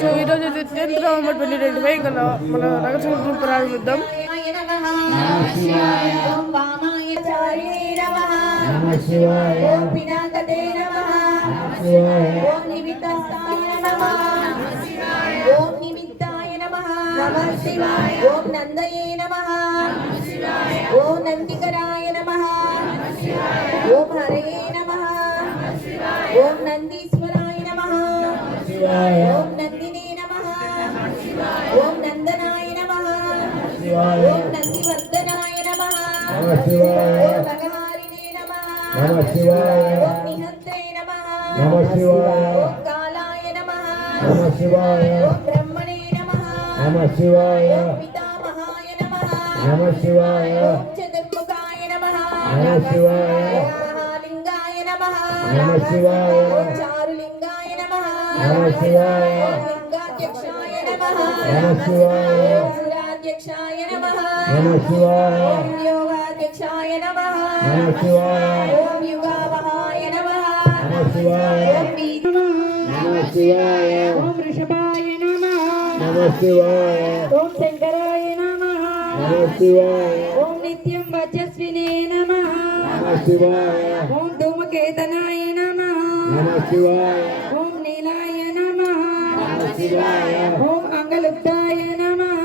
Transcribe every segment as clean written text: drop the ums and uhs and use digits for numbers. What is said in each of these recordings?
So ఈరోజు 10th November 2025 ఇంకా మన నగరసంగం ప్రారంభిద్దాం. ఓం నందయే నమః. ఓం నందికరాయ నమః. ఓం హరయే నమః. ఓం నందీశ్వరాయ నమః. ఓం నందినే నమః. ఓం నందనాయ నమః. ఓం నందివర్ధనాయ నమః. ఓం భగవారిణే నమః. ఓం నిహంతే నమః. ఓం కాలాయ నమః. ఓం బ్రహ్మణే నమః. ఓం పితామహాయ నమః. ఓం చతుర్ముఖాయ నమః. ఓం మహాలింగాయ నమః. ఓం చారులింగాయ నమః. ఓం లింగాధ్యక్షాయ నమః. ఓం సురాధ్యక్షాయ నమః. ఓం యోగాధ్యక్షాయ నమః. ఓం యుగావహాయ నమః. ఓం వృషభాయ నమః. ఓం శంకరాయ నమః. ఓం నిత్యం వజస్వినే నమః. ఓం ధూమకేతనాయ నమః. ఓం నీలాయ నమః. ఓం అంగలుప్తాయ నమః.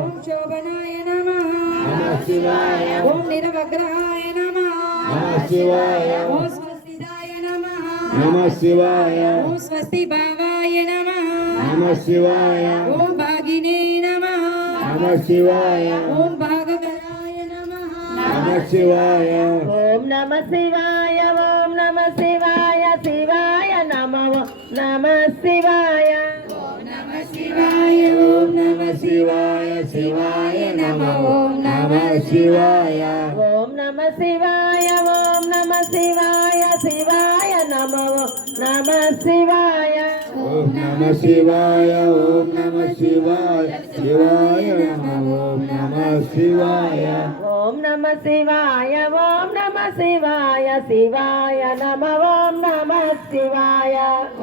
ఓం శోభనాయ నమః. ఓం నిరవగ్రహాయ నమః. ఓం స్వస్తిదాయ నమః. ఓం స్వస్తి భావాయ నమః. ఓం భాగినే నమః. ఓం భాగకరాయ నమః. ఓం నమః శివాయ. ఓం నమః శివాయ. శివాయ నమః. నమః శివాయ. ఓం నమః శివాయ. ఓం నమః శివాయ. శివాయ నమః. ఓం నమః శివాయ. ఓం నమః శివాయ. ఓం నమః శివాయ. శివాయ నమః. నమః శివాయ. ఓం నమః శివాయ. ఓం నమః శివాయ. శివాయ నమః. ఓం నమః శివాయ. ఓం నమః శివాయ. ఓం నమః శివాయ. శివాయ నమః. ఓం నమః శివాయ.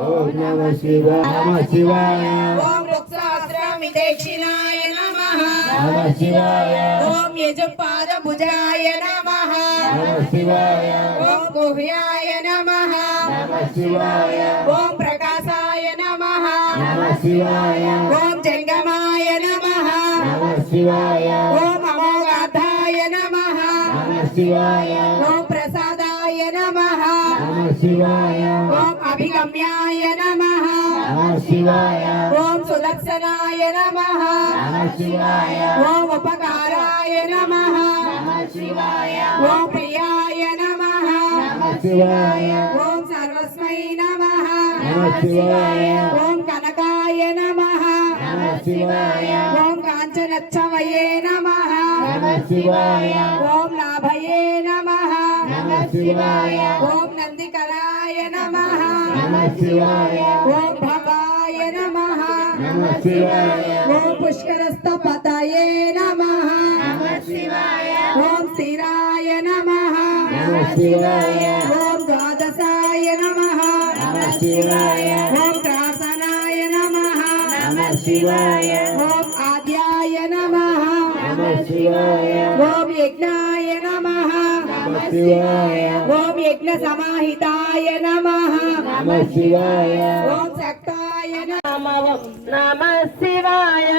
ఓం నమః శివాయ. నమః శివాయ. ఓం వృక్షాశ్రమిదేక్షిణాయ నమః. నమః శివాయ. ఓం యజపాద భుజాయ నమః. నమః శివాయ. ఓం గుహ్యాయ నమః. నమః శివాయ. ఓం ప్రకాశాయ నమః. నమః శివాయ. ఓం జంగమాయ నమః. నమః శివాయ. ఓం అమోఘాయ నమః. నమః శివాయ. ఓం ప్రసాదాయ నమః. నమః శివాయ. ఓం అభిగమ్యాయ నమః. నమః శివాయ. ఓం సులక్షణాయ నమః. నమః శివాయ. ఓం ఉపకారాయ నమః. నమః శివాయ. ఓం ప్రియాయ నమః. నమః శివాయ. ఓం సర్వస్మై నమః. నమః శివాయ. ఓం కనకాయ నమః. నమః శివాయ. ఓం కాంచనచ్చవయే నమః. నమః శివాయ. ఓం లాభయే నమః. నమః శివాయ. ఓం నందికరాయ నమః. నమః శివాయ. ఓం భవాయ నమః. నమః శివాయ. ఓం పుష్కరస్థపతయే నమః. నమః శివాయ. ఓం స్థిరాయ నమః. నమః శివాయ. ఓం ద్వాదశాయ నమః. నమః శివాయ. ఓం త్రాసనాయ నమః. నమః శివాయ. ఓం ఆద్యాయ నమః. నమః శివాయ. ఓం యజ్ఞాయ నమః. నమః శివాయ. ఓం యజ్ఞ సమాహితాయ నమః. నమః శివాయ. ఓం శక్తాయ నమః. నమః శివాయ.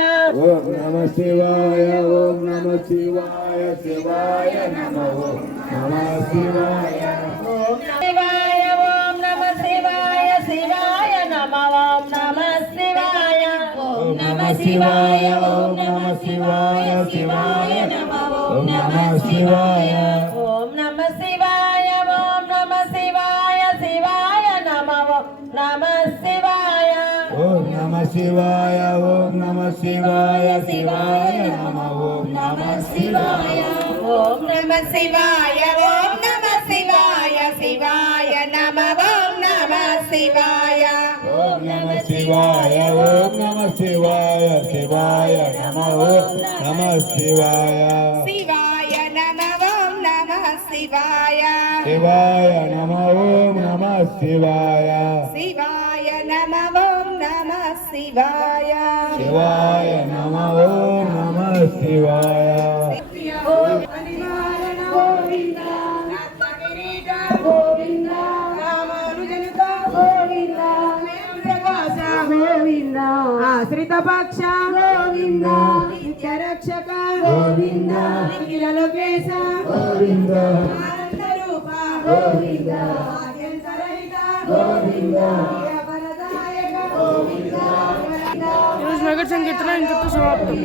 ఓం నమః శివాయ. ఓం నమః శివాయ. శివాయ నమః. నమః శివాయ. ఓం శివాయ. ఓం నమః శివాయ. శివాయ నమః. ఓం నమః శివాయ. ఓం నమః శివాయ. ఓం నమః శివాయ. శివాయ నమః. ఓం నమః శివాయ. ఓం నమః శివాయ. ఓం నమః శివాయ. శివాయ నమః. నమః శివాయ. ఓం నమః శివాయ. ఓం నమః శివాయ. శివాయ నమః. ఓం నమః శివాయ. ఓం నమః శివాయ. ఓం నమః శివాయ. శివాయ నమః. ఓం నమః శివాయ. ఓం నమః శివాయ. ఓం నమః శివాయ. శివాయ నమః. ఓం నమః శివాయ. శివాయ నమః. ఓం నమః శివాయ. శివాయ నమః. ఓం నమః శివాయ శివాయ నమ ఓం నమ శివాయ శివాయ నమ ఓం నమ శివాయ గోవింద గోవింద రామానుజనుత గోవింద ప్రకాశ గోవింద ఆశ్రిత పక్ష గోవింద నిత్యరక్షక గోవింద నిఖిల లోకేశ గోవింద ఆనంద రూప గోవింద ఆద్యంతరహిత గోవింద వరదాయక గోవింద ఈరోజు నగర సంకీర్తన ఇంతటితో సమాప్తం.